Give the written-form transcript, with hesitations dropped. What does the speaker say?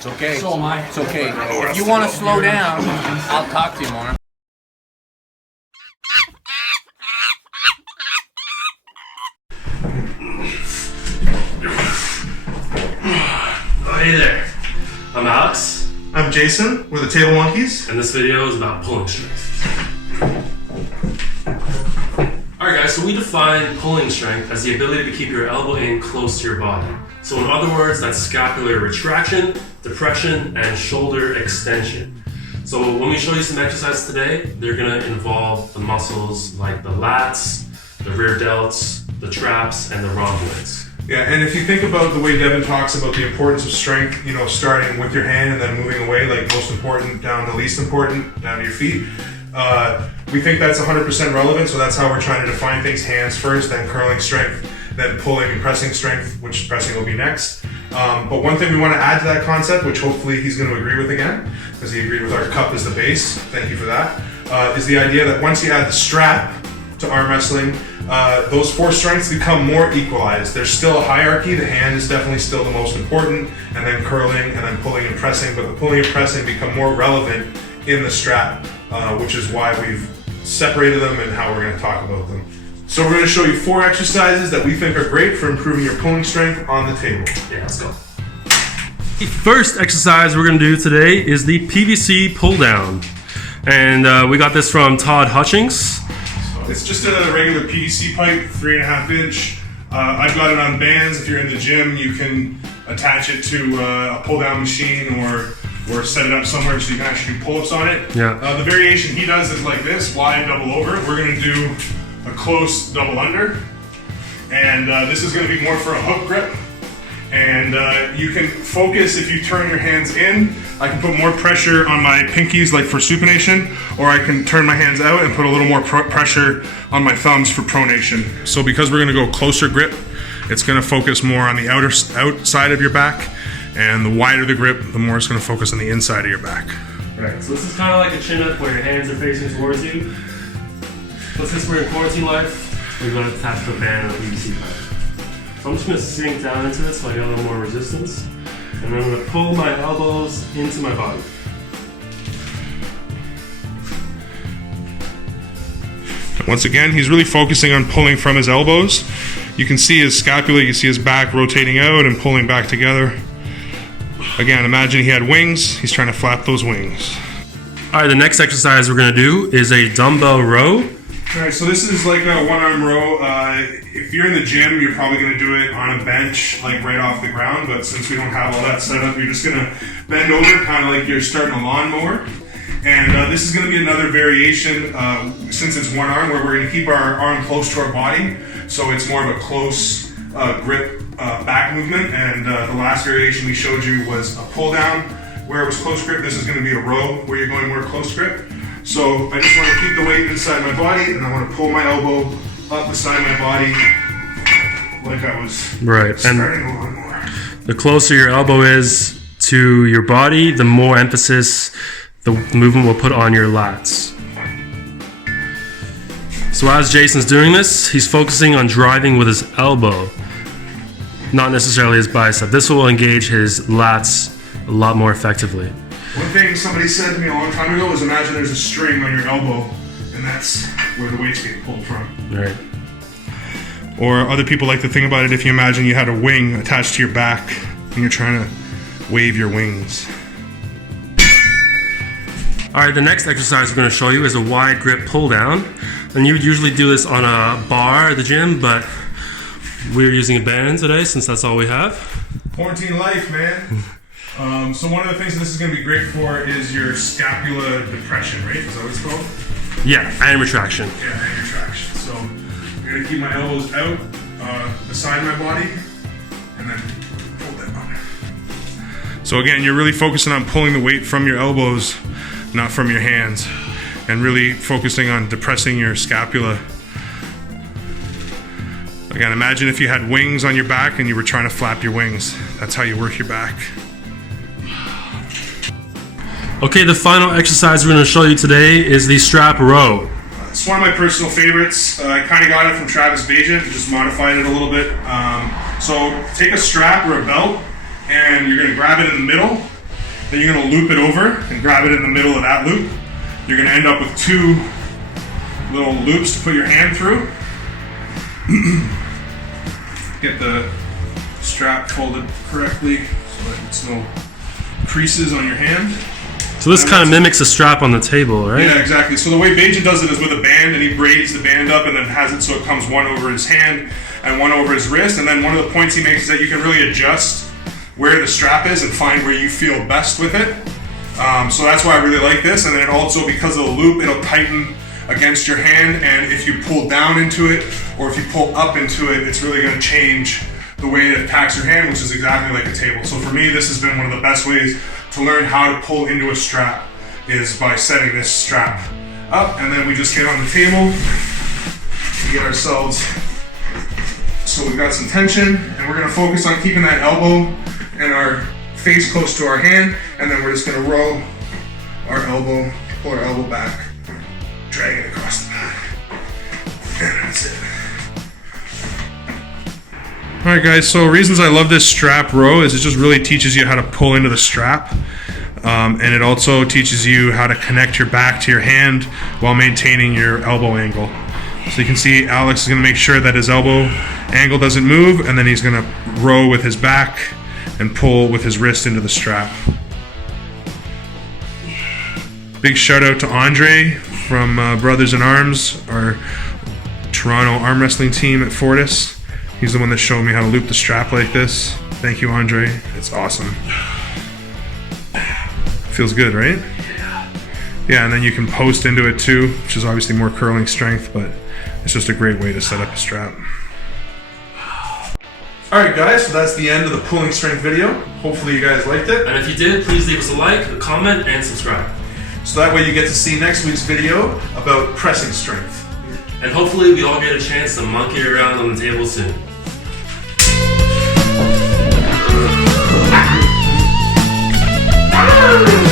It's okay. So am I. It's okay. If you want to slow down, I'll talk to you more. Hey there, I'm Alex. I'm Jason, we're the Table Monkeys. And this video is about pulling strength. Alright guys, so we define pulling strength as the ability to keep your elbow in close to your body. So in other words, that's scapular retraction, depression, and shoulder extension. So when we show you some exercises today, they're going to involve the muscles like the lats, the rear delts, the traps, and the rhomboids. Yeah, and if you think about the way Devin talks about the importance of strength, you know, starting with your hand and then moving away, like most important down to least important, down to your feet, we think that's 100% relevant, so that's how we're trying to define things: hands first, then curling strength, then pulling and pressing strength, which pressing will be next. But one thing we want to add to that concept, which hopefully he's going to agree with again, because he agreed with our cup as the base, thank you for that, is the idea that once you add the strap to arm wrestling, those four strengths become more equalized. There's still a hierarchy. The hand is definitely still the most important, and then curling, and then pulling and pressing, but the pulling and pressing become more relevant in the strap, which is why we've separated them and how we're going to talk about them. So we're going to show you 4 exercises that we think are great for improving your pulling strength on the table. Yeah, let's go. The first exercise we're going to do today is the PVC Pulldown. And we got this from Todd Hutchings. It's just a regular PVC pipe, 3.5 inch. I've got it on bands. If you're in the gym, you can attach it to a pull-down machine or set it up somewhere so you can actually do pull-ups on it. Yeah. The variation he does is like this, wide double over. We're gonna do a close double under. And this is gonna be more for a hook grip. And you can focus if you turn your hands in. I can put more pressure on my pinkies like for supination, or I can turn my hands out and put a little more pressure on my thumbs for pronation. So because we're gonna go closer grip, it's gonna focus more on the outside of your back, and the wider the grip, the more it's gonna focus on the inside of your back. Right, so this is kind of like a chin-up where your hands are facing towards you. So since we're in quarantine life, we're gonna attach the band of PVC pipe. So I'm just going to sink down into this so I get a little more resistance. And then I'm going to pull my elbows into my body. Once again, he's really focusing on pulling from his elbows. You can see his scapula, you can see his back rotating out and pulling back together. Again, imagine he had wings, he's trying to flap those wings. Alright, the next exercise we're going to do is a dumbbell row. Alright, so this is like a one-arm row. If you're in the gym, you're probably going to do it on a bench, like right off the ground, but since we don't have all that set up, you're just going to bend over, kind of like you're starting a lawnmower. And this is going to be another variation, since it's one arm, where we're going to keep our arm close to our body, so it's more of a close grip back movement. And the last variation we showed you was a pull down, where it was close grip. This is going to be a row, where you're going more close grip. So I just want to keep the weight inside my body, and I want to pull my elbow up beside my body like I was starting a lawnmower. The closer your elbow is to your body, the more emphasis the movement will put on your lats. So as Jason's doing this, he's focusing on driving with his elbow, not necessarily his bicep. This will engage his lats a lot more effectively. One thing somebody said to me a long time ago was, imagine there's a string on your elbow, and that's where the weight's being pulled from. Right. Or other people like to think about it if you imagine you had a wing attached to your back and you're trying to wave your wings. Alright, the next exercise we're going to show you is a wide grip pull down. And you would usually do this on a bar at the gym, but we're using a band today since that's all we have. Quarantine life, man. So one of the things that this is going to be great for is your scapula depression, right? Is that what it's called? Yeah, and retraction. Yeah, and retraction. So I'm going to keep my elbows out beside my body and then pull that on. So again, you're really focusing on pulling the weight from your elbows, not from your hands, and really focusing on depressing your scapula. Again, imagine if you had wings on your back and you were trying to flap your wings. That's how you work your back. Okay, the final exercise we're going to show you today is the strap row. It's one of my personal favorites. I kind of got it from Travis Bajan, just modified it a little bit. So take a strap or a belt, and you're going to grab it in the middle, Then you're gonna loop it over and grab it in the middle of that loop. You're gonna end up with 2 little loops to put your hand through. Get the strap folded correctly so that there's no creases on your hand. So this kind of mimics a strap on the table, right? Yeah, exactly. So the way Bajan does it is with a band, and he braids the band up and then has it so it comes one over his hand and one over his wrist. And then one of the points he makes is that you can really adjust where the strap is and find where you feel best with it. So that's why I really like this. And then it also, because of the loop, it'll tighten against your hand. And if you pull down into it or if you pull up into it, it's really going to change the way it attacks your hand, which is exactly like a table. So for me, this has been one of the best ways to learn how to pull into a strap is by setting this strap up, and then we just get on the table, we get ourselves, so we've got some tension, and we're gonna focus on keeping that elbow and our face close to our hand, and then we're just gonna roll our elbow, pull our elbow back, drag it across the back, and that's it. Alright guys, so reasons I love this strap row is it just really teaches you how to pull into the strap, and it also teaches you how to connect your back to your hand while maintaining your elbow angle. So you can see Alex is going to make sure that his elbow angle doesn't move, and then he's going to row with his back and pull with his wrist into the strap. Big shout out to Andre from Brothers in Arms, our Toronto arm wrestling team at Fortis. He's the one that showed me how to loop the strap like this. Thank you, Andre. It's awesome. Feels good, right? Yeah, and then you can post into it too, which is obviously more curling strength, but it's just a great way to set up a strap. Alright guys, so that's the end of the pulling strength video. Hopefully you guys liked it. And if you did, please leave us a like, a comment, and subscribe. So that way you get to see next week's video about pressing strength. And hopefully we all get a chance to monkey around on the table soon. Ah!